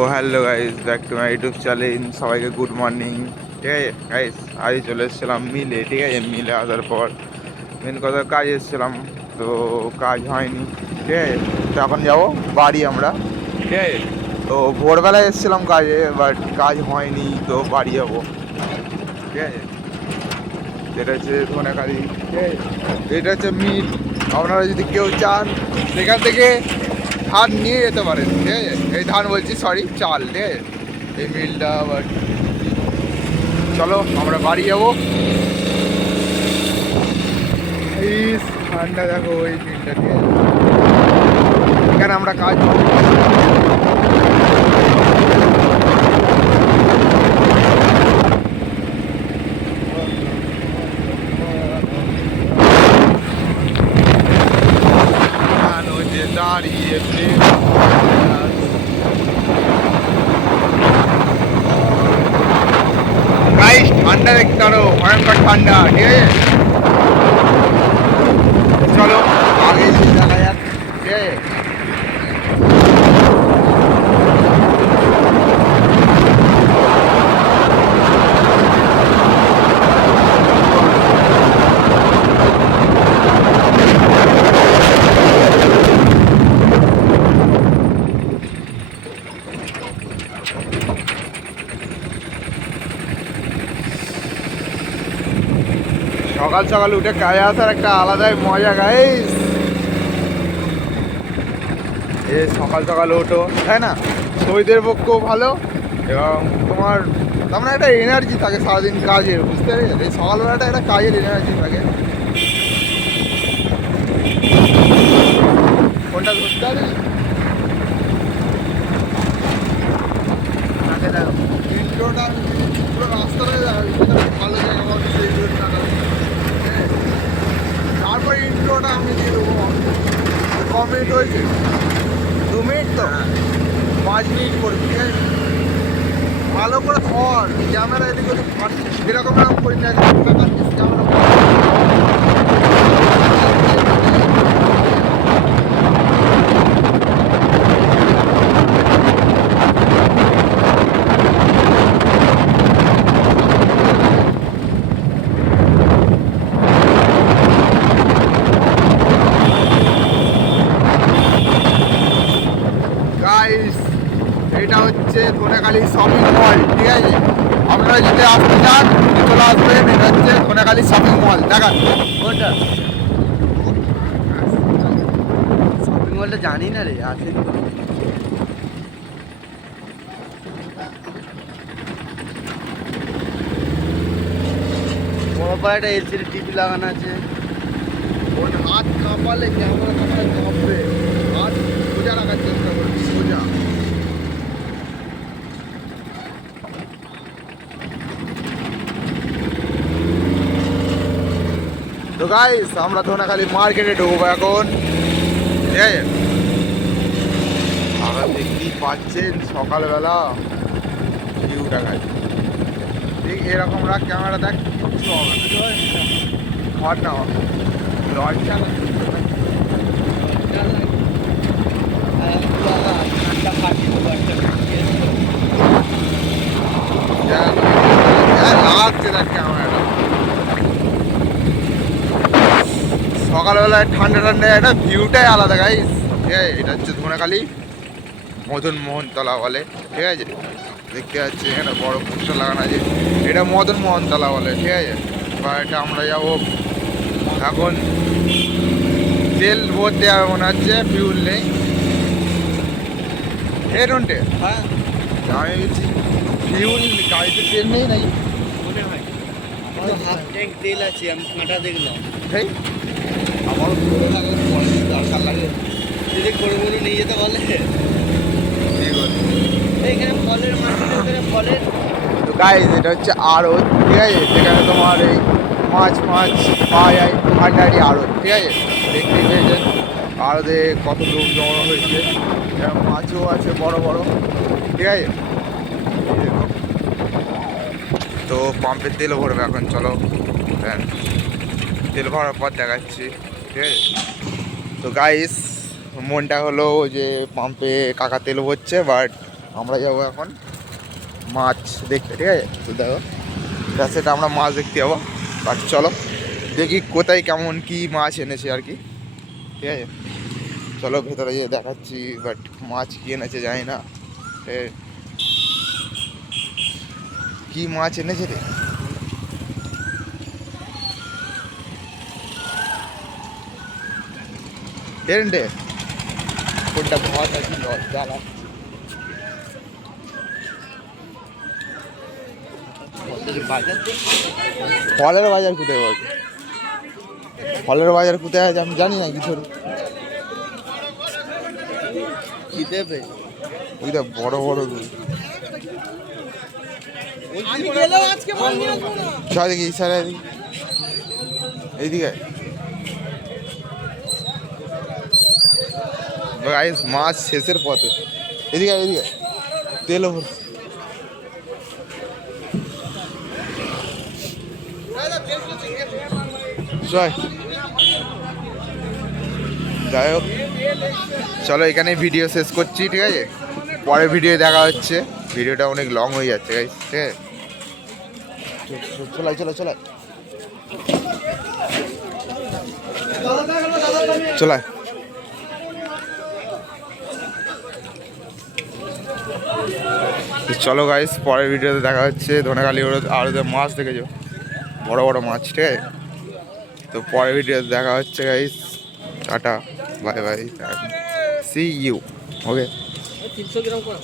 O hello guys, back to my YouTube channel. সবাইকে good morning. ঠিক আছে guys, আজ চলে এসেছিলাম মিলে। ঠিক আছে, মিলে আসার পর মেন কথা কাজ এসেছিলাম, তো কাজ হয়নি। ঠিক আছে, তো এখন যাবো বাড়ি আমরা। ঠিক আছে, তো ভোরবেলায় এসেছিলাম কাজে, বাট কাজ হয়নি, তো বাড়ি যাবো। ঠিক আছে, এটা হচ্ছে ধনেখালি। ঠিক আছে, এটা হচ্ছে মিল। আপনারা যদি কেউ চান সেখান থেকে ধান নিয়ে যেতে পারেন। ঠিক আছে, এই ধান বলছি, সরি, চাল। ঠিক আছে, এই মিলটা আবার চলো আমরা বাড়ি যাবো। এই ঠান্ডা দেখো ওই মিলটা। ঠিক আছে, এখানে আমরা কাজ দাঁড়িয়ে গাইস, ঠান্ডা দেখতে আরো ভয়ঙ্কর ঠান্ডা। ঠিক আছে, চলো আগে দেখা যাক। ঠিক আছে, সকাল সকাল উঠে কাজে আসার একটা আলাদাই মজা গাইস। এ সকাল সকাল ওঠো, তাই না? শরীরের পক্ষেও ভালো, এবং তোমার তেমন একটা এনার্জি থাকে সারাদিন কাজের, বুঝতে পেরেছো? এই সকালবেলাটা একটা কাজের এনার্জি থাকে। কোনটা ধরতে হবে ইন্ট্রোটা, পুরো রাস্তাটাই ভালো জায়গা পাবো সেই রোডটা। তারপর ইন্ট্রোটা আমি দিয়ে দেবো। ক মিনিট হয়েছে? 2 মিনিট তো, 5 মিনিট করবি। ঠিক আছে, ভালো করে ধর ক্যামেরা, এদিকে ওদিক পাচ্ছিস এরকম এরকম করি না, ক্যামেরা। গাইস, এটা হচ্ছে ধনেখালি শপিং মল। ঠিক আছে, আপনারা যদি আসতে চান চলে আসবেন। এটা হচ্ছে ধনেখালি শপিং মল। দেখান কোনটা শপিং মলটা জানি না রে, আসেনি তো। বড় পাড়ে একটা এলসিডি টিভি লাগানো আছে। ওর হাত কাঁপালে ক্যামেরা কাঁপবে। হাত সোজা রাখার চেষ্টা করবে, সোজা। তো গাইস, আমরা ধনেখালি মার্কেটে ঢুকবো এখন। ঠিক আছে, আপনারা দেখতেই পাচ্ছেন সকালবেলা ভিউটা গাইস। ঠিক এরকম রাখ ক্যামেরা, দেখ কিচ্ছু হবে না। হট না লজ্জা না। লাগছে দেখ ক্যামেরাটা। সকালবেলায় ঠান্ডা ঠান্ডা একটা ভিউটাই আলাদা গাইস। ঠিক আছে, এটা হচ্ছে ধনেখালি মদন মোহন তলা বলে। ঠিক আছে, দেখতে পাচ্ছি এখানে বড় পোস্টার লাগানো আছে, এটা মদন মোহন তলা বলে। ঠিক আছে, বা এটা আমরা যাবো এখন। তেল ভরতে হবে মনে হচ্ছে, ফিউল নেই। হেডুনটে হ্যাঁ, আমি বলছি ফিউল, গাড়িতে তেল নেই নাকি? মনে হয় আমার হাফ ট্যাঙ্ক তেল আছে, আমি কাঁটা দেখলাম। সেই আমারও করে লাগে, পরে যদি দরকার লাগে যদি করে বলে নিয়ে যেতে বলে। ঠিক আছে। এখানে ফলের মার্কেট, ওখানে ফলের তো গাইজ, এটা হচ্ছে আড়ত। ঠিক আছে, যেখানে তোমার এই মাছ পাওয়া যায়, ভান্ডারি আড়ত। ঠিক আছে, দেখতে পেয়েছেন আড়তে কত লোক জমা হয়েছে। এরকম মাছও আছে বড় বড়। ঠিক আছে, এই দেখো। তো পাম্পের তেল ভরবে এখন, চলো দেন। তেল ভরার পর দেখাচ্ছি। ঠিক আছে, তো গাইস, মনটা হলো যে পাম্পে কাকা তেল ভরছে, বাট আমরা যাবো এখন মাছ দেখতে, ঠিক আছে? তো দেখো সেটা আমরা মাছ দেখতে যাবো। বাট চলো দেখি কোথায় কেমন কি মাছ এনেছে আর কি, ঠিক আছে? চলো ভেতরে গিয়ে দেখাচ্ছি। বাট মাছ কি এনেছে জানি না, কি মাছ এনেছে রে। টেন্টে কোনটা ভাত আছে জ্বালা। ফলের বাজার কোথায় বলছে? ফলের বাজার কোথায় আছে আমি জানি না কিছু। কি দেবে? ওইটা বড় বড় সব দেখি ইশারা এইদিকে গাইস, মাছ শেষের পথে। এদিকে এদিকে তেলও ভরছে। যাই হোক চলো এখানে ভিডিও শেষ করছি, ঠিক আছে? পরে ভিডিও দেখা হচ্ছে। ভিডিওটা অনেক লং হয়ে যাচ্ছে গাইস, ঠিক আছে? চলাই চলাই চলাই চলাই। চলো গাইস পরের ভিডিওতে দেখা হচ্ছে। ধনেখালি আর মাছ দেখেছো, বড় বড় মাছ, ঠিক আছে? তো পরের ভিডিওতে দেখা হচ্ছে guys. Tata, bye bye, see you. Okay. 300 gram করে